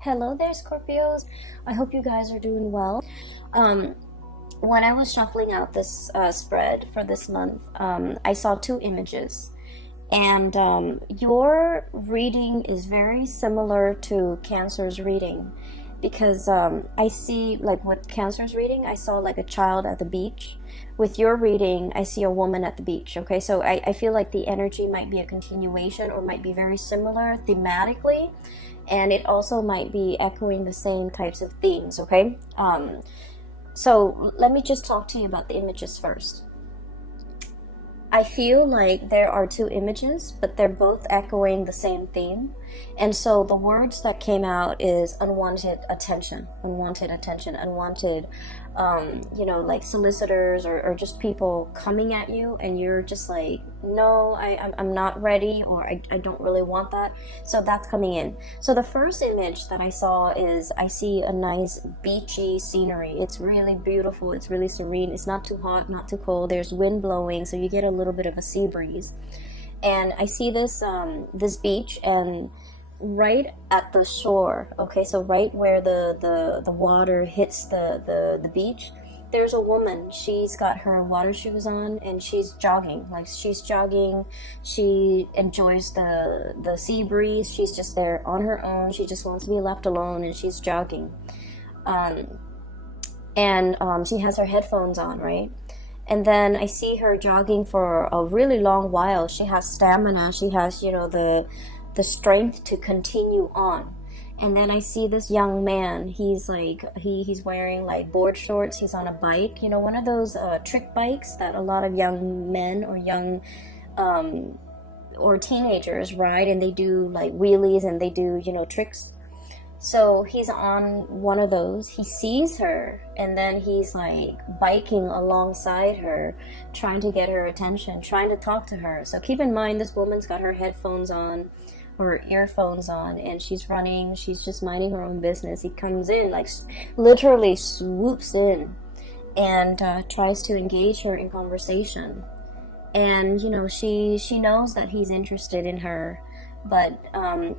Hello there, Scorpios. I hope you guys are doing well. Um, when I was shuffling out this spread for this month, I saw two images, and your reading is very similar to Cancer's reading because I see, like, with Cancer's reading, I saw like a child at the beach. With your reading, I see a woman at the beach. Okay, so I feel like the energy might be a continuation or might be very similar thematically, and it also might be echoing the same types of themes. Okay, so let me just talk to you about the images first. I feel like there are two images, but they're both echoing the same theme. And so the words that came out is unwanted attention, unwanted, like solicitors or just people coming at you, and you're just like, no, I'm not ready, or I don't really want that. So that's coming in. So the first image that I saw is I see a nice beachy scenery. It's really beautiful. It's really serene. It's not too hot, not too cold. There's wind blowing, so you get a little bit of a sea breeze. And I see this beach, and right at the shore, okay, so right where the water hits the beach, there's a woman. She's got her water shoes on, and she's jogging. Like, she's jogging. She enjoys the sea breeze. She's just there on her own. She just wants to be left alone, and she's jogging. um she has her headphones on, right? And then I see her jogging for a really long while. She has stamina. She has, the strength to continue on. And then I see this young man. He's like he's wearing like board shorts. He's on a bike, one of those trick bikes that a lot of young men or young or teenagers ride, and they do like wheelies and they do, tricks. So he's on one of those. He sees her, and then he's like biking alongside her, trying to get her attention, trying to talk to her. So keep in mind, this woman's got her headphones on or earphones on, and she's running. She's just minding her own business. He comes in, like literally swoops in, and tries to engage her in conversation. And she knows that he's interested in her, but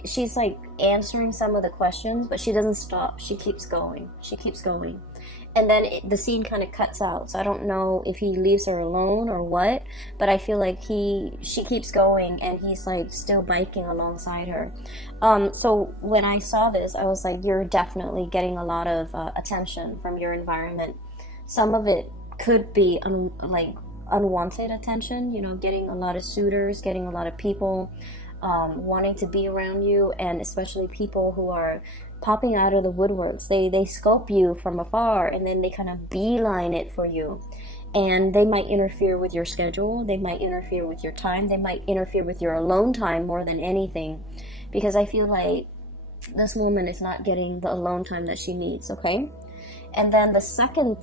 she's like answering some of the questions, but she doesn't stop. She keeps going. And then the scene kind of cuts out, so I don't know if he leaves her alone or what, but I feel like she keeps going, and he's like still biking alongside her. So when I saw this, I was like, you're definitely getting a lot of attention from your environment. Some of it could be unwanted attention, getting a lot of suitors, getting a lot of people wanting to be around you, and especially people who are popping out of the woodworks. They scope you from afar, and then they kind of beeline it for you. And they might interfere with your schedule. They might interfere with your time. They might interfere with your alone time more than anything, because I feel like this woman is not getting the alone time that she needs, okay? And then the second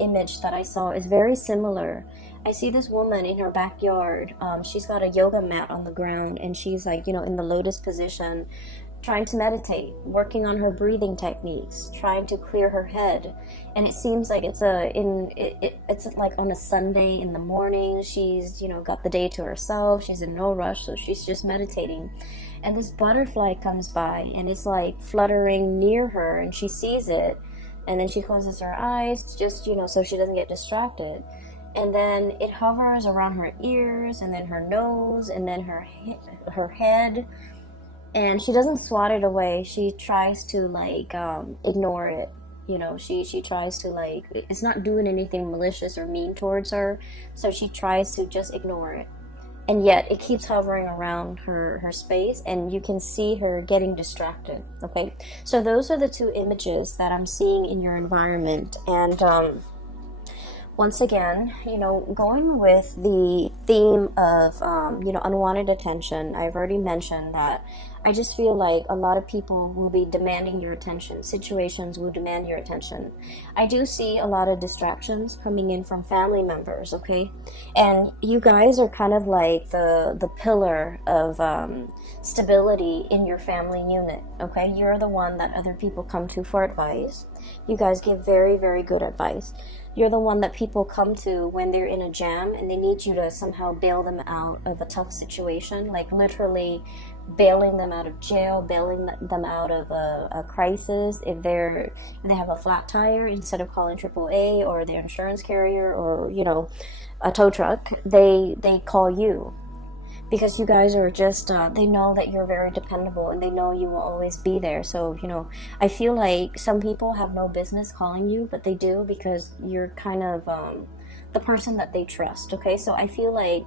image that I saw is very similar. I see this woman in her backyard. She's got a yoga mat on the ground, and she's like, in the lotus position, trying to meditate, working on her breathing techniques, trying to clear her head. And it seems like it's like on a Sunday in the morning. She's, got the day to herself. She's in no rush, so she's just meditating. And this butterfly comes by, and it's like fluttering near her, and she sees it. And then she closes her eyes, just, so she doesn't get distracted. And then it hovers around her ears, and then her nose, and then her head. And she doesn't swat it away. She tries to ignore it. She tries to it's not doing anything malicious or mean towards her. So she tries to just ignore it. And yet it keeps hovering around her space, and you can see her getting distracted. Okay, so those are the two images that I'm seeing in your environment. And once again, going with the theme of unwanted attention, I've already mentioned that I just feel like a lot of people will be demanding your attention. Situations will demand your attention. I do see a lot of distractions coming in from family members, okay? And you guys are kind of like the pillar of stability in your family unit, okay? You're the one that other people come to for advice. You guys give very, very good advice. You're the one that people come to when they're in a jam and they need you to somehow bail them out of a tough situation, like literally bailing them out of jail, bailing them out of a crisis. If they have a flat tire, instead of calling AAA or their insurance carrier or, you know, a tow truck, they call you, because you guys are just, they know that you're very dependable and they know you will always be there. So, you know, I feel like some people have no business calling you, but they do, because you're kind of the person that they trust, okay? So I feel like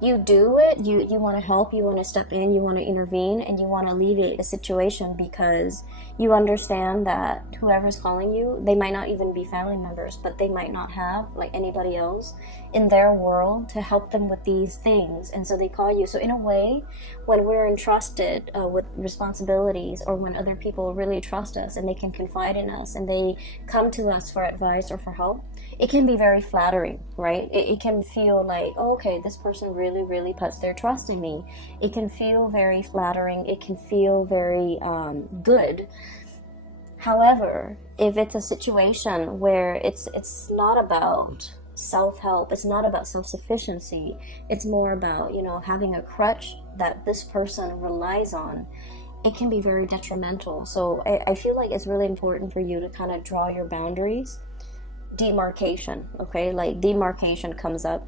you do it, you want to help, you want to step in, you want to intervene, and you want to alleviate a situation, because you understand that whoever's calling you, they might not even be family members, but they might not have like anybody else in their world to help them with these things, and so they call you. So in a way, when we're entrusted with responsibilities, or when other people really trust us and they can confide in us and they come to us for advice or for help, it can be very flattering, right? It can feel like, oh, okay, this person really puts their trust in me. It can feel very flattering. It can feel very good. However, if it's a situation where it's not about self-help, it's not about self-sufficiency, it's more about, you know, having a crutch that this person relies on, it can be very detrimental. So I feel like it's really important for you to kind of draw your boundaries. Demarcation, okay? Like demarcation comes up.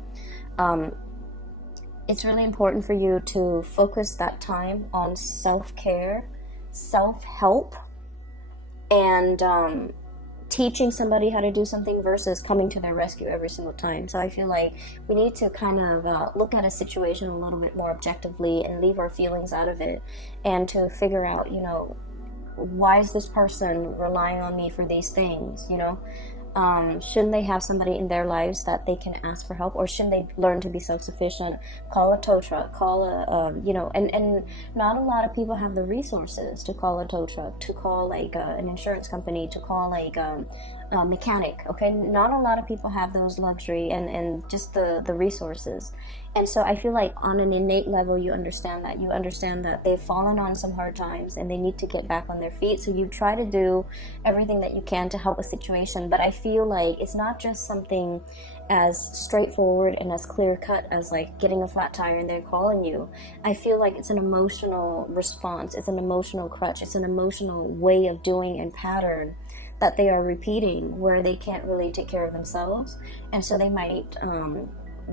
It's really important for you to focus that time on self-care, self-help, and teaching somebody how to do something versus coming to their rescue every single time. So I feel like we need to kind of look at a situation a little bit more objectively and leave our feelings out of it, and to figure out, you know, why is this person relying on me for these things, you know? Shouldn't they have somebody in their lives that they can ask for help, or shouldn't they learn to be self-sufficient? Call a tow truck, call a, you know, and not a lot of people have the resources to call a tow truck, to call like an insurance company, to call like a mechanic, okay? Not a lot of people have those luxury and just the resources. And so I feel like on an innate level, you understand that they've fallen on some hard times and they need to get back on their feet. So you try to do everything that you can to help a situation. But I feel like it's not just something as straightforward and as clear cut as like getting a flat tire and they're calling you. I feel like it's an emotional response. It's an emotional crutch. It's an emotional way of doing and pattern that they are repeating, where they can't really take care of themselves. And so they might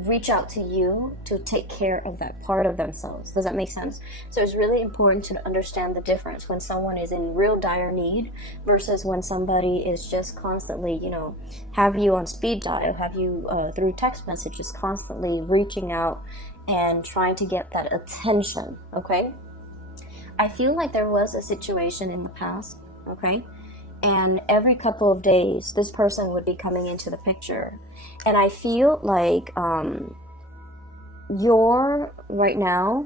reach out to you to take care of that part of themselves. Does that make sense? So it's really important to understand the difference when someone is in real dire need versus when somebody is just constantly, you know, have you on speed dial, have you through text messages, constantly reaching out and trying to get that attention, okay? I feel like there was a situation in the past, okay? And every couple of days, this person would be coming into the picture. And I feel like you're, right now,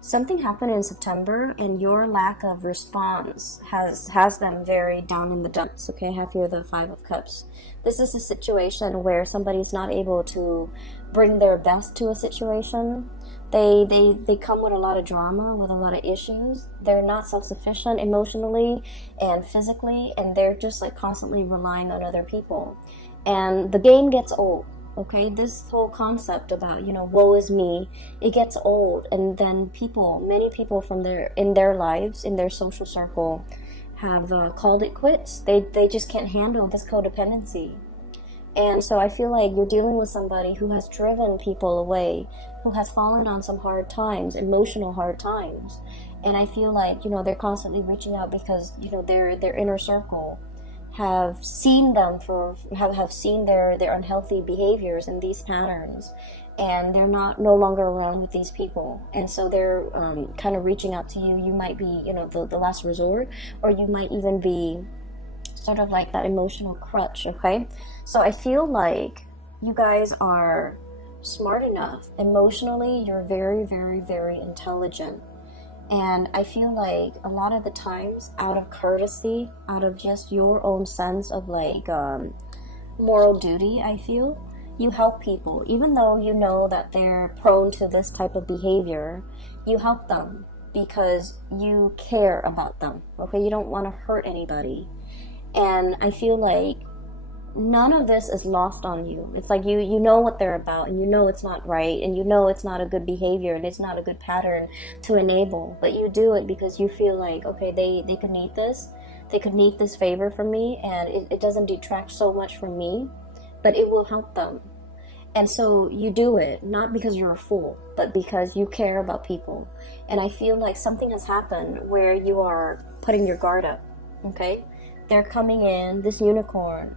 something happened in September, and your lack of response has them very down in the dumps, okay? I have here the 5 of Cups. This is a situation where somebody's not able to bring their best to a situation. They come with a lot of drama, with a lot of issues. They're not self-sufficient emotionally and physically, and they're just like constantly relying on other people. And the game gets old, okay? This whole concept about, you know, woe is me, it gets old. And then many people from in their lives, in their social circle, have called it quits. They just can't handle this codependency. And so I feel like you're dealing with somebody who has driven people away, who has fallen on some hard times, emotional hard times. And I feel like, you know, they're constantly reaching out because, you know, their inner circle have seen them have seen their unhealthy behaviors and these patterns, and they're no longer around with these people. And so they're kind of reaching out to you. You might be, you know, the last resort, or you might even be sort of like that emotional crutch, okay? So I feel like you guys are smart enough. Emotionally, you're very, very, very intelligent. And I feel like a lot of the times, out of courtesy, out of just your own sense of like moral duty, I feel, you help people. Even though you know that they're prone to this type of behavior, you help them because you care about them, okay? You don't want to hurt anybody. And I feel like none of this is lost on you. It's like you know what they're about, and you know it's not right, and you know it's not a good behavior, and it's not a good pattern to enable, but you do it because you feel like, okay, they could need this. They could need this favor from me, and it doesn't detract so much from me, but it will help them. And so you do it, not because you're a fool, but because you care about people. And I feel like something has happened where you are putting your guard up, okay? They're coming in, this unicorn,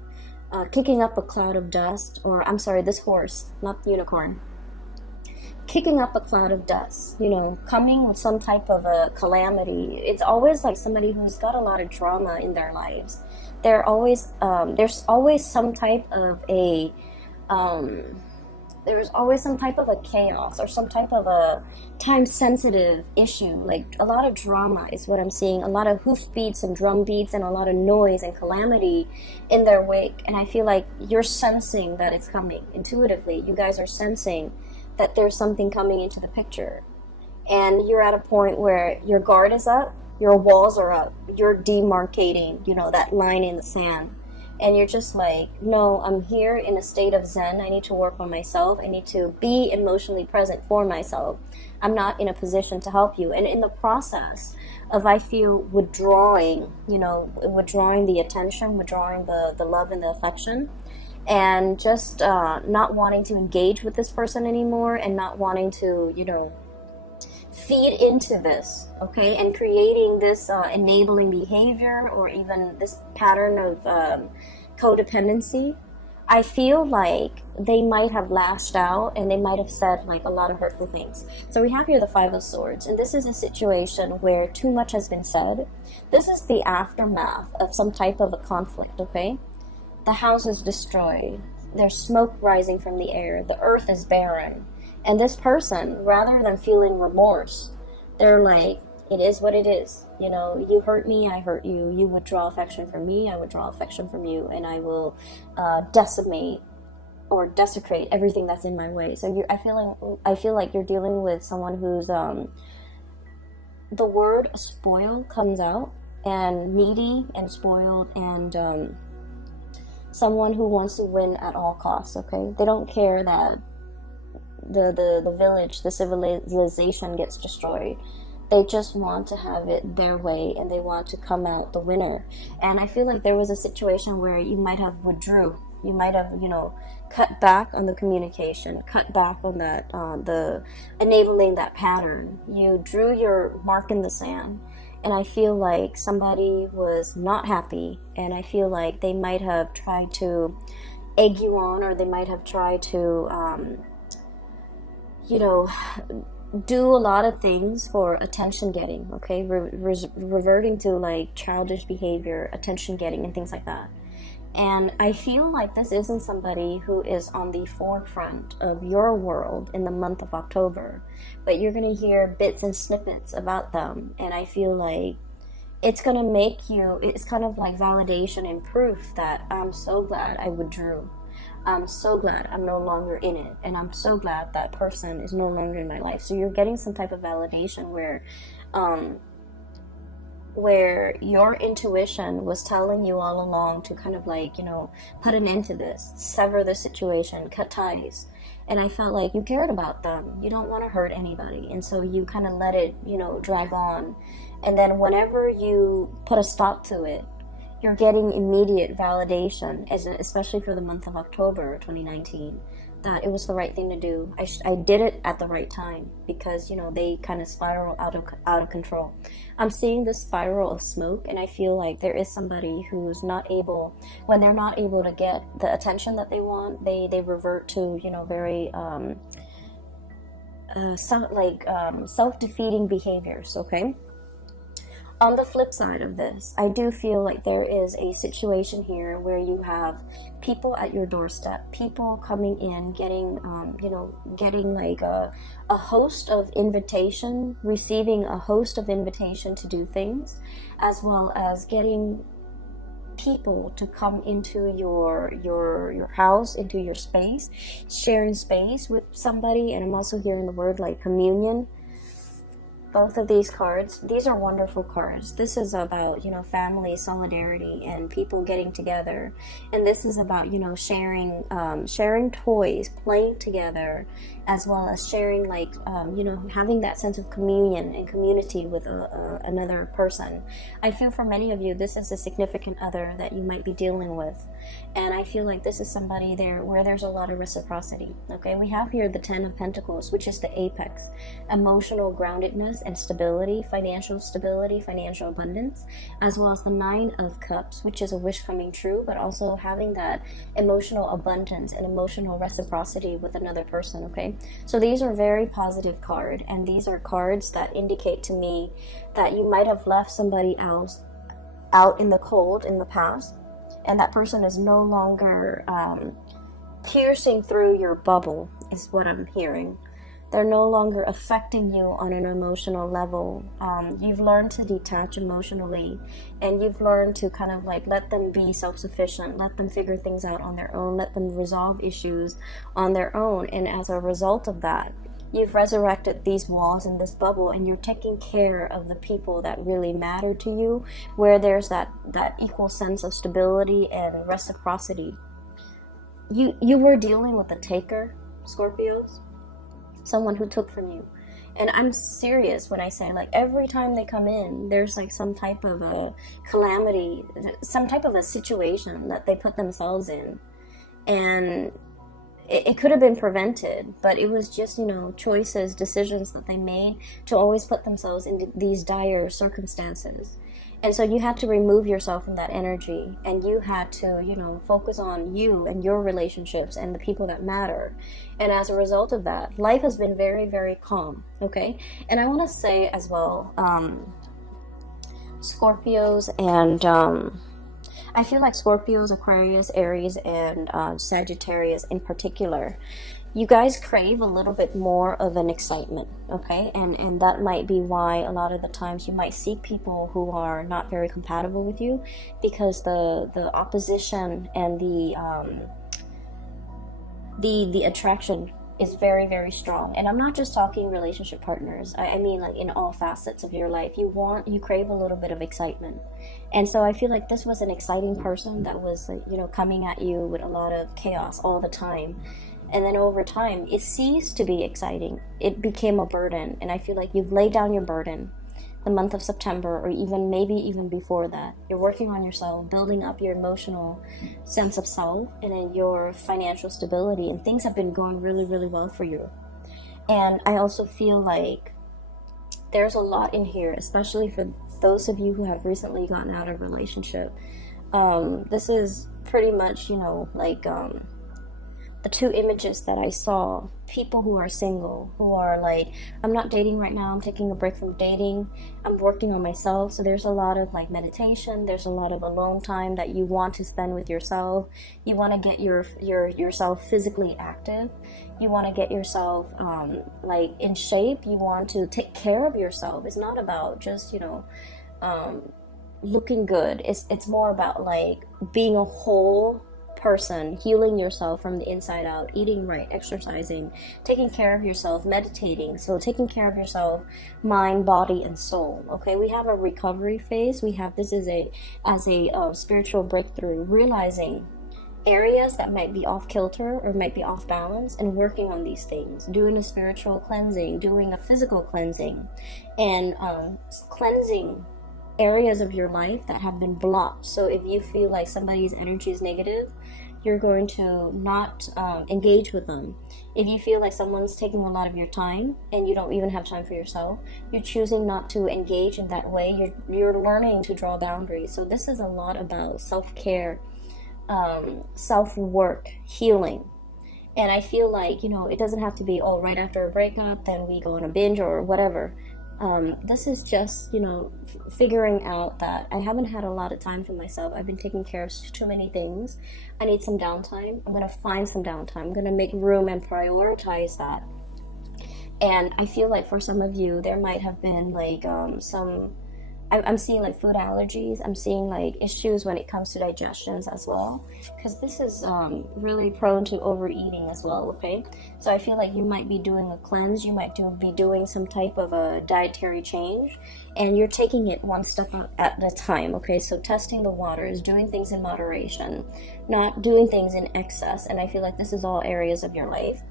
kicking up a cloud of dust, or I'm sorry, this horse, not the unicorn, kicking up a cloud of dust, you know, coming with some type of a calamity. It's always like somebody who's got a lot of drama in their lives. There's always some type of a, there's always some type of a chaos or some type of a time-sensitive issue. Like a lot of drama is what I'm seeing. A lot of hoof beats and drum beats and a lot of noise and calamity in their wake. And I feel like you're sensing that it's coming intuitively. You guys are sensing that there's something coming into the picture. And you're at a point where your guard is up, your walls are up, you're demarcating, you know, that line in the sand. And you're just like, no, I'm here in a state of zen. I need to work on myself. I need to be emotionally present for myself. I'm not in a position to help you. And in the process of, I feel, withdrawing, you know, withdrawing the attention, withdrawing the love and the affection, and just not wanting to engage with this person anymore, and not wanting to, you know, feed into this, okay, and creating this enabling behavior or even this pattern of codependency. I feel like they might have lashed out and they might have said like a lot of hurtful things. So we have here the Five of Swords, and this is a situation where too much has been said. This is the aftermath of some type of a conflict, okay? The house is destroyed. There's smoke rising from the air. The earth is barren. And this person, rather than feeling remorse, they're like, it is what it is. You know, you hurt me, I hurt you. You withdraw affection from me, I withdraw affection from you. And I will decimate or desecrate everything that's in my way. So I feel like you're dealing with someone who's, the word spoil comes out, and needy and spoiled, and someone who wants to win at all costs, okay? They don't care that the village, the civilization gets destroyed. They just want to have it their way, and they want to come out the winner. And I feel like there was a situation where you might have withdrew. You might have, you know, cut back on the communication, cut back on that, the enabling that pattern. You drew your mark in the sand. And I feel like somebody was not happy, and I feel like they might have tried to egg you on, or they might have tried to, you know, do a lot of things for attention getting, okay? Reverting to like childish behavior, attention getting, and things like that. And I feel like this isn't somebody who is on the forefront of your world in the month of October, but you're going to hear bits and snippets about them. And I feel like it's going to make you, it's kind of like validation and proof that I'm so glad I withdrew. I'm so glad I'm no longer in it, and I'm so glad that person is no longer in my life. So you're getting some type of validation where your intuition was telling you all along to kind of like, you know, put an end to this, sever the situation, cut ties. And I felt like you cared about them. You don't want to hurt anybody. And so you kind of let it, you know, drag on. And then whenever you put a stop to it, you're getting immediate validation, especially for the month of October 2019, that it was the right thing to do. I did it at the right time, because, you know, they kind of spiral out of control. I'm seeing this spiral of smoke, and I feel like there is somebody who's not able, when they're not able to get the attention that they want, they revert to, you know, very self-defeating behaviors, okay? On the flip side of this, I do feel like there is a situation here where you have people at your doorstep, people coming in, getting, getting like a host of invitation, receiving a host of invitation to do things, as well as getting people to come into your house, into your space, sharing space with somebody. And I'm also hearing the word like communion. both of these cards, these are wonderful cards. This is about, you know, family, solidarity, and people getting together. And this is about, you know, sharing toys, playing together, as well as sharing, like, you know, having that sense of communion and community with another person. I feel for many of you, this is a significant other that you might be dealing with. And I feel like this is somebody there where there's a lot of reciprocity. Okay, we have here the Ten of Pentacles, which is the apex, emotional groundedness and stability, financial abundance, as well as the Nine of Cups, which is a wish coming true, but also having that emotional abundance and emotional reciprocity with another person. Okay, so these are very positive cards, and these are cards that indicate to me that you might have left somebody else out in the cold in the past, and that person is no longer piercing through your bubble, is what I'm hearing. They're no longer affecting you on an emotional level. You've learned to detach emotionally, and you've learned to kind of like let them be self-sufficient, let them figure things out on their own, let them resolve issues on their own. And as a result of that, you've resurrected these walls in this bubble, and you're taking care of the people that really matter to you, where there's that equal sense of stability and reciprocity. You were dealing with a taker, Scorpios, someone who took from you. And I'm serious when I say, like, every time they come in, there's like some type of a calamity, some type of a situation that they put themselves in. And it could have been prevented, but it was just, you know, choices, decisions that they made to always put themselves into these dire circumstances. And so you had to remove yourself from that energy, and you had to, you know, focus on you and your relationships and the people that matter. And as a result of that, life has been very, very calm, okay? And I want to say as well, Scorpios and I feel like Scorpios, Aquarius, Aries, and Sagittarius in particular, you guys crave a little bit more of an excitement, okay? And that might be why a lot of the times you might see people who are not very compatible with you, because the opposition and the attraction is very, very strong. And I'm not just talking relationship partners. I mean, like, in all facets of your life, you crave a little bit of excitement. And so I feel like this was an exciting person that was, you know, coming at you with a lot of chaos all the time. And then over time, it ceased to be exciting. It became a burden. And I feel like you've laid down your burden the month of September, or maybe even before that. You're working on yourself, building up your emotional sense of self and then your financial stability, and things have been going really, really well for you. And I also feel like there's a lot in here, especially for those of you who have recently gotten out of a relationship. This is pretty much, you know, like the two images that I saw, people who are single, who are like, I'm not dating right now, I'm taking a break from dating, I'm working on myself. So there's a lot of like meditation, there's a lot of alone time that you want to spend with yourself. You want to get yourself physically active. You want to get yourself like in shape. You want to take care of yourself. It's not about just, you know, looking good. It's more about like being a whole person, healing yourself from the inside out, eating right, exercising, taking care of yourself, meditating. So taking care of yourself, mind, body, and soul. Okay, we have a recovery phase. We have this as a spiritual breakthrough, realizing areas that might be off kilter or might be off balance, and working on these things, doing a spiritual cleansing, doing a physical cleansing, and cleansing areas of your life that have been blocked. So if you feel like somebody's energy is negative, you're going to not engage with them. If you feel like someone's taking a lot of your time and you don't even have time for yourself, you're choosing not to engage in that way. You're learning to draw boundaries. So this is a lot about self-care, self-work, healing. And I feel like, you know, it doesn't have to be, oh, right after a breakup, then we go on a binge or whatever. This is just, you know, figuring out that I haven't had a lot of time for myself. I've been taking care of too many things. I need some downtime. I'm going to find some downtime. I'm going to make room and prioritize that. And I feel like for some of you, there might have been like some I'm seeing like food allergies. I'm seeing like issues when it comes to digestions as well, because this is really prone to overeating as well. Okay, so I feel like you might be doing a cleanse. You might be doing some type of a dietary change, and you're taking it one step at a time. Okay, so testing the waters, doing things in moderation, not doing things in excess. And I feel like this is all areas of your life.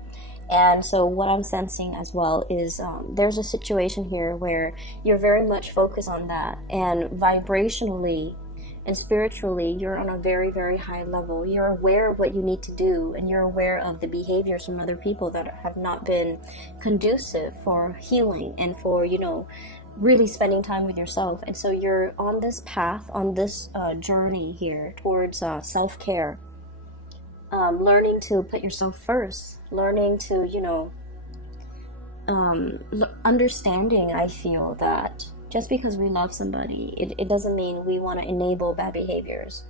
And so what I'm sensing as well is there's a situation here where you're very much focused on that, and vibrationally and spiritually you're on a very, very high level. You're aware of what you need to do, and you're aware of the behaviors from other people that have not been conducive for healing and for, you know, really spending time with yourself. And so you're on this path, on this journey here towards self-care. Learning to put yourself first, learning to, you know, understanding, I feel that just because we love somebody, it doesn't mean we want to enable bad behaviors.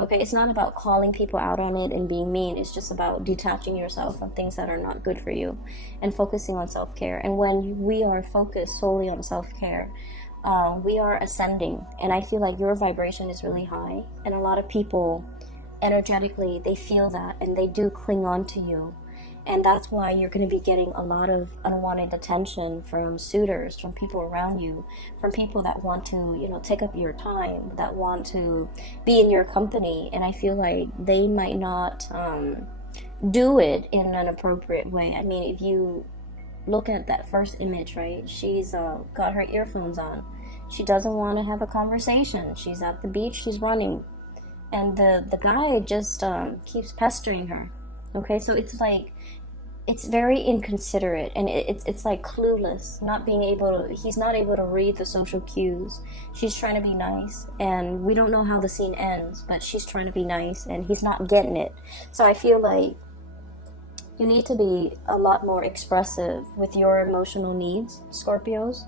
Okay, it's not about calling people out on it and being mean. It's just about detaching yourself from things that are not good for you and focusing on self-care. And when we are focused solely on self-care, we are ascending. And I feel like your vibration is really high, and a lot of people energetically, they feel that, and they do cling on to you. And that's why you're going to be getting a lot of unwanted attention from suitors, from people around you, from people that want to, you know, take up your time, that want to be in your company. And I feel like they might not do it in an appropriate way. I mean, if you look at that first image, right, she's got her earphones on. She doesn't want to have a conversation. She's at the beach, she's running. And the guy just keeps pestering her. Okay, so it's like, it's very inconsiderate, and it's like clueless, not being able to, he's not able to read the social cues. She's trying to be nice, and we don't know how the scene ends, but she's trying to be nice, and he's not getting it. So I feel like you need to be a lot more expressive with your emotional needs, Scorpios,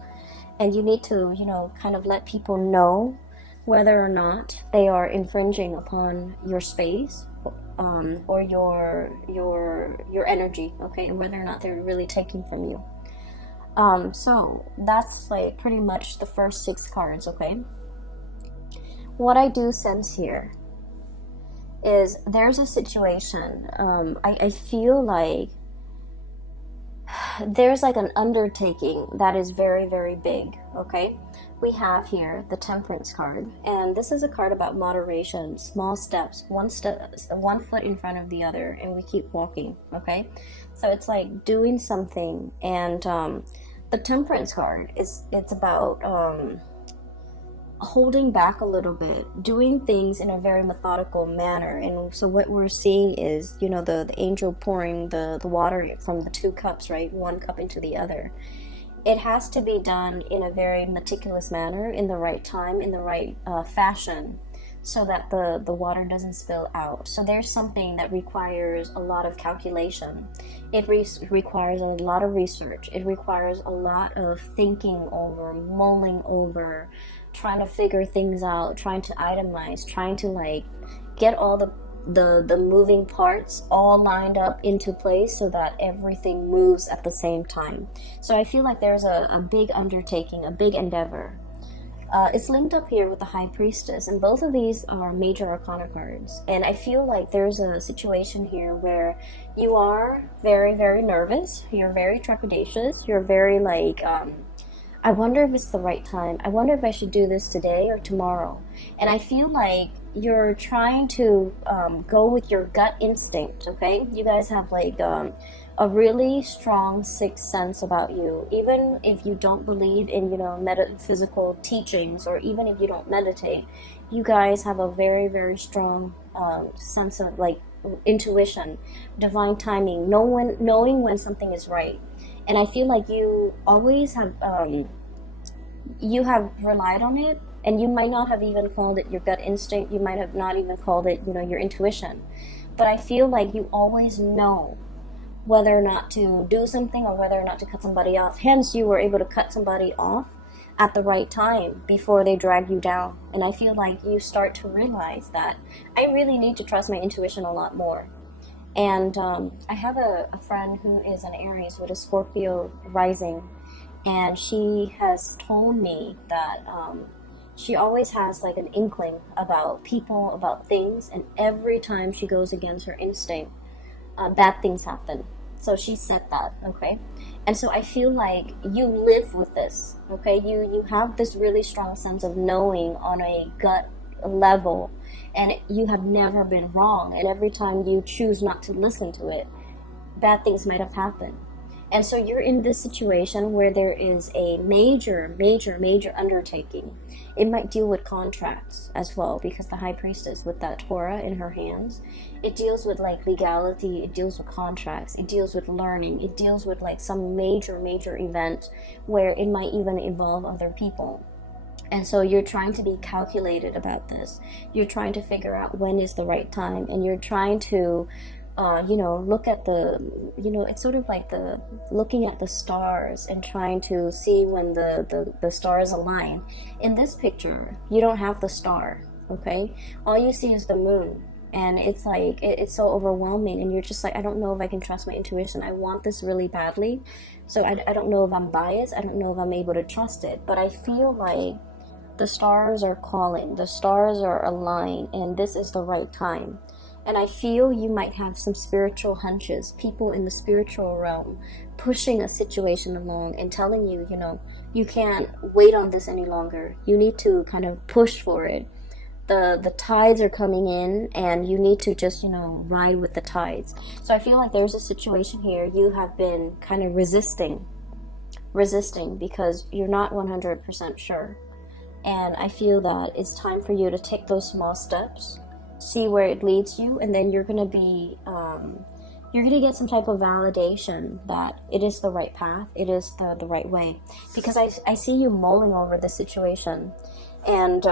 and you need to, you know, kind of let people know whether or not they are infringing upon your space, or your energy, okay, and whether or not they're really taking from you. So that's like pretty much the first 6 cards, okay. What I do sense here is there's a situation. I feel like there's like an undertaking that is very, very big, okay. We have here the Temperance card, and this is a card about moderation, small steps, one foot in front of the other, and we keep walking, okay. So it's like doing something, and the Temperance card it's about holding back a little bit, doing things in a very methodical manner. And so what we're seeing is, you know, the angel pouring the water from the 2 cups, right, one cup into the other. It has to be done in a very meticulous manner, in the right time, in the right fashion, so that the water doesn't spill out. So there's something that requires a lot of calculation. It requires a lot of research. It requires a lot of thinking over, mulling over, trying to figure things out, trying to itemize, trying to like get all the moving parts all lined up into place so that everything moves at the same time. So I feel like there's a big undertaking, a big endeavor. It's linked up here with the High Priestess, and both of these are major arcana cards. And I feel like there's a situation here where you are very, very nervous, you're very trepidatious, you're very like, I wonder if it's the right time. I wonder if I should do this today or tomorrow. And I feel like you're trying to go with your gut instinct, okay? You guys have like a really strong sixth sense about you. Even if you don't believe in, you know, metaphysical teachings, or even if you don't meditate, you guys have a very, very strong sense of like intuition, divine timing, knowing when something is right. And I feel like you always have you have relied on it, and you might not have even called it your gut instinct. You might have not even called it, you know, your intuition. But I feel like you always know whether or not to do something or whether or not to cut somebody off. Hence, you were able to cut somebody off at the right time before they drag you down. And I feel like you start to realize that I really need to trust my intuition a lot more. And I have a friend who is an Aries with a Scorpio rising, and she has told me that she always has like an inkling about people, about things, and every time she goes against her instinct, bad things happen. So she said that, okay? And so I feel like you live with this, okay? You have this really strong sense of knowing on a gut level, and you have never been wrong. And every time you choose not to listen to it, bad things might have happened. And so you're in this situation where there is a major undertaking. It might deal with contracts as well, because the high priestess with that Torah in her hands, it deals with like legality, it deals with contracts, it deals with learning, it deals with like some major event where it might even involve other people. And so you're trying to be calculated about this. You're trying to figure out when is the right time, and you're trying to look at it's sort of like looking at the stars and trying to see when the stars align. In this picture, you don't have the star, okay? All you see is the moon. And it's like, it's so overwhelming, and you're just like, I don't know if I can trust my intuition. I want this really badly. So I don't know if I'm biased. I don't know if I'm able to trust it. But I feel like the stars are calling. The stars are aligned, and this is the right time. And I feel you might have some spiritual hunches, people in the spiritual realm pushing a situation along and telling you, you can't wait on this any longer. You need to kind of push for it. The tides are coming in, and you need to just, ride with the tides. So I feel like there's a situation here you have been kind of resisting because you're not 100% sure. And I feel that it's time for you to take those small steps, see where it leads you, and then you're gonna get some type of validation that it is the right path, it is the right way. Because I see you mulling over the situation, and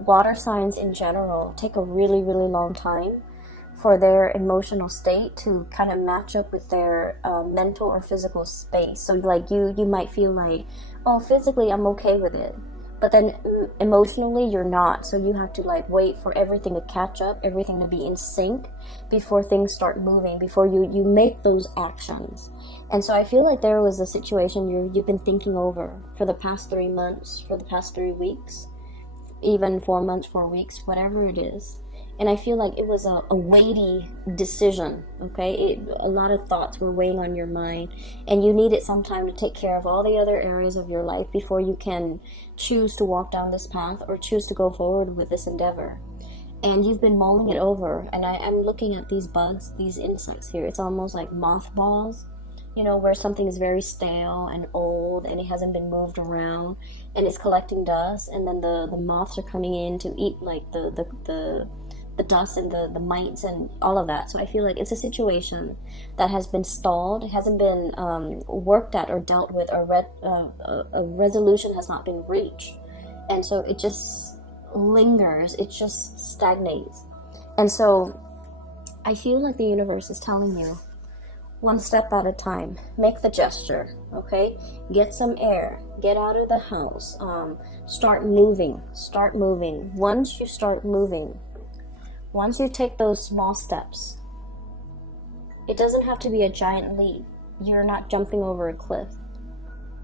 water signs in general take a really long time for their emotional state to kind of match up with their mental or physical space. So like you might feel like, oh, physically I'm okay with it, but then emotionally you're not. So you have to like wait for everything to catch up, everything to be in sync before things start moving, before you make those actions. And so I feel like there was a situation you've been thinking over for the past 3 months, for the past 3 weeks, even 4 months, 4 weeks, whatever it is. And I feel like it was a weighty decision, okay? A lot of thoughts were weighing on your mind, and you needed some time to take care of all the other areas of your life before you can choose to walk down this path or choose to go forward with this endeavor. And you've been mulling it over, and I'm looking at these bugs, these insects here. It's almost like mothballs, where something is very stale and old and it hasn't been moved around, and it's collecting dust, and then the moths are coming in to eat like the dust and the mites and all of that. So I feel like it's a situation that has been stalled. It hasn't been worked at or dealt with, or a resolution has not been reached. And so it just lingers, it just stagnates. And so I feel like the universe is telling you, one step at a time, make the gesture, okay? Get some air, get out of the house, start moving. Once you start moving, once you take those small steps, it doesn't have to be a giant leap. You're not jumping over a cliff.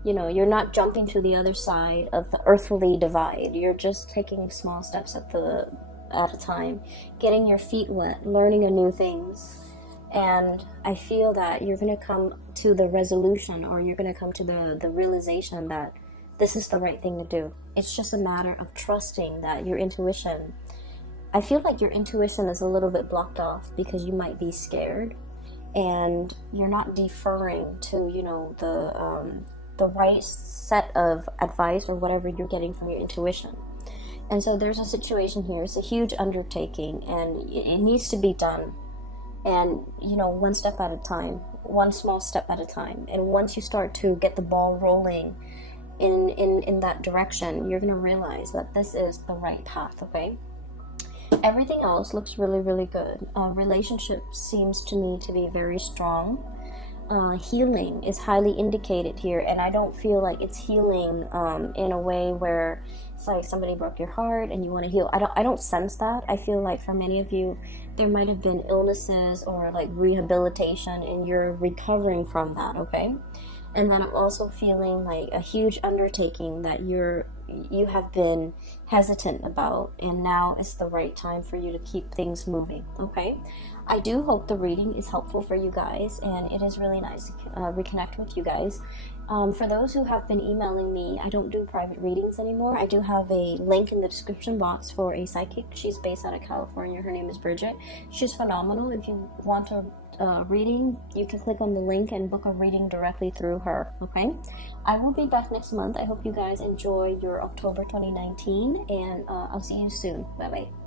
You're not jumping to the other side of the earthly divide. You're just taking small steps at a time, getting your feet wet, learning new things. And I feel that you're going to come to the resolution, or you're going to come to the realization that this is the right thing to do. It's just a matter of trusting that your intuition, I feel like your intuition is a little bit blocked off because you might be scared, and you're not deferring to, the right set of advice or whatever you're getting from your intuition. And so there's a situation here. It's a huge undertaking, and it needs to be done. And, one step at a time, one small step at a time. And once you start to get the ball rolling in that direction, you're going to realize that this is the right path, okay? Everything else looks really good. Relationship seems to me to be very strong. Healing is highly indicated here, and I don't feel like it's healing in a way where it's like somebody broke your heart and you want to heal. I don't sense that. I feel like for many of you, there might have been illnesses or like rehabilitation, and you're recovering from that, okay? And then I'm also feeling like a huge undertaking that you're you have been hesitant about, and now is the right time for you to keep things moving. Okay, I do hope the reading is helpful for you guys, and it is really nice to reconnect with you guys. For those who have been emailing me, I don't do private readings anymore. I do have a link in the description box for a psychic. She's based out of California. Her name is Bridget. She's phenomenal. If you want a reading, you can click on the link and book a reading directly through her. Okay, I will be back next month. I hope you guys enjoy your October 2019, and I'll see you soon. Bye bye.